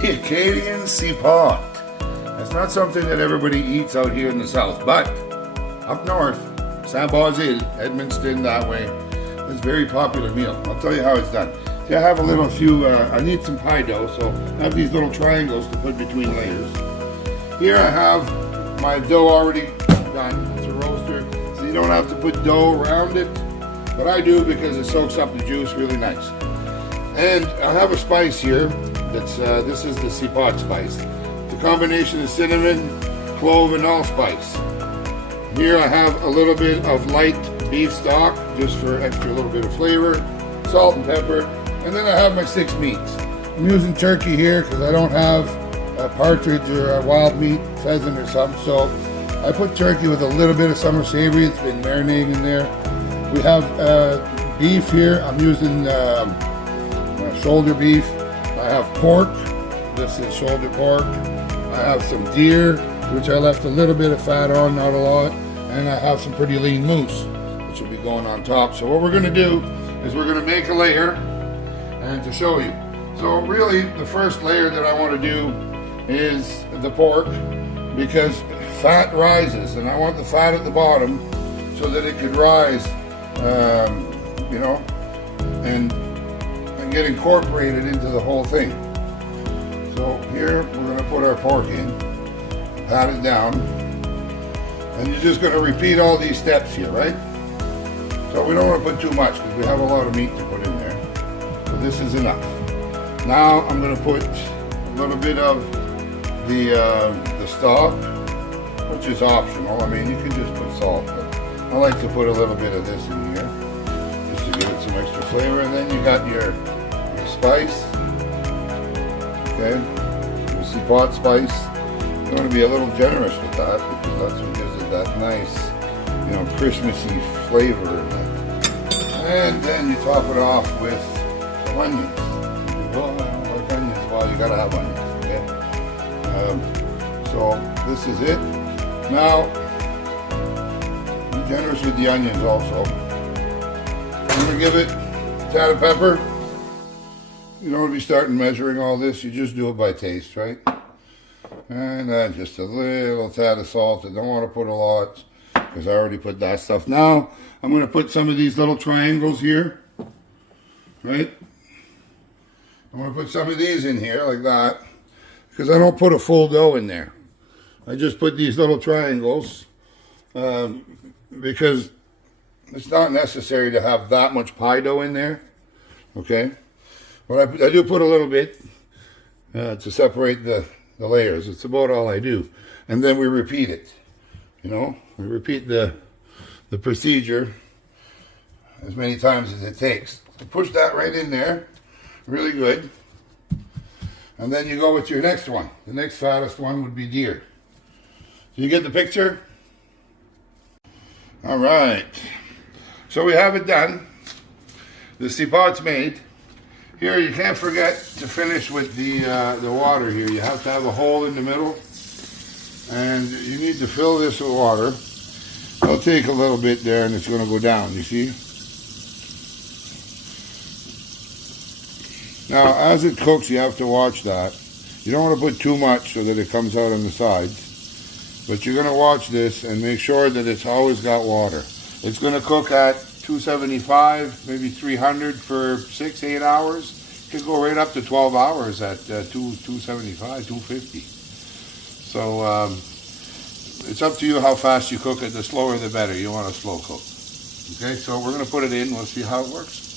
The Acadian pate. It's not something that everybody eats out here in the south, but up north, Saint-Basile, Edmundston, that way, it's a very popular meal. I'll tell you how it's done. See, I have I need some pie dough, so I have these little triangles to put between layers. Here I have my dough already done. It's a roaster, so you don't have to put dough around it, but I do because it soaks up the juice really nice. And I have a spice here. This is the pate spice. It's a combination of cinnamon, clove, and allspice. Here I have a little bit of light beef stock, just for extra little bit of flavor, salt and pepper, and then I have my 6 meats. I'm using turkey here because I don't have a partridge or a wild meat, pheasant or something, so I put turkey with a little bit of summer savory. It's been marinating in there. We have beef here. I'm using shoulder beef. I have pork. This is shoulder pork. I have some deer, which I left a little bit of fat on, not a lot. And I have some pretty lean moose, which will be going on top. So what we're going to do is we're going to make a layer and to show you. So really the first layer that I want to do is the pork, because fat rises and I want the fat at the bottom so that it could rise, you know, and get incorporated into the whole thing. So here we're going to put our pork in, pat it down, and you're just going to repeat all these steps here, right? So we don't want to put too much because we have a lot of meat to put in there. So this is enough. Now I'm going to put a little bit of the stock, which is optional. I mean, you can just put salt, but I like to put a little bit of this in here just to give it some extra flavor. And then you got your spice, okay, your pate spice. You want to be a little generous with that because that's what gives it that nice, you know, Christmassy flavor in it. And then you top it off with some onions. Well, like onions, well, you gotta have onions, okay? So this is it. Now, be generous with the onions also. I'm gonna give it a tad of pepper. You don't want to be starting measuring all this. You just do it by taste, right? And then just a little tad of salt. I don't want to put a lot because I already put that stuff. Now I'm going to put some of these little triangles here, right? I'm going to put some of these in here like that because I don't put a full dough in there. I just put these little triangles because it's not necessary to have that much pie dough in there, okay? But I do put a little bit to separate the layers. It's about all I do. And then we repeat it. You know, we repeat the procedure as many times as it takes. So push that right in there, really good. And then you go with your next one. The next fattest one would be deer. So you get the picture? All right. So we have it done. The pate's made. Here, you can't forget to finish with the water here. You have to have a hole in the middle, and you need to fill this with water. It'll take a little bit there, and it's going to go down, you see? Now, as it cooks, you have to watch that. You don't want to put too much so that it comes out on the sides, but you're going to watch this and make sure that it's always got water. It's going to cook at 275, maybe 300 for 6-8 hours. It could go right up to 12 hours at 275, 250. So it's up to you how fast you cook it. The slower the better. You want a slow cook. Okay, so we're going to put it in. We'll see how it works.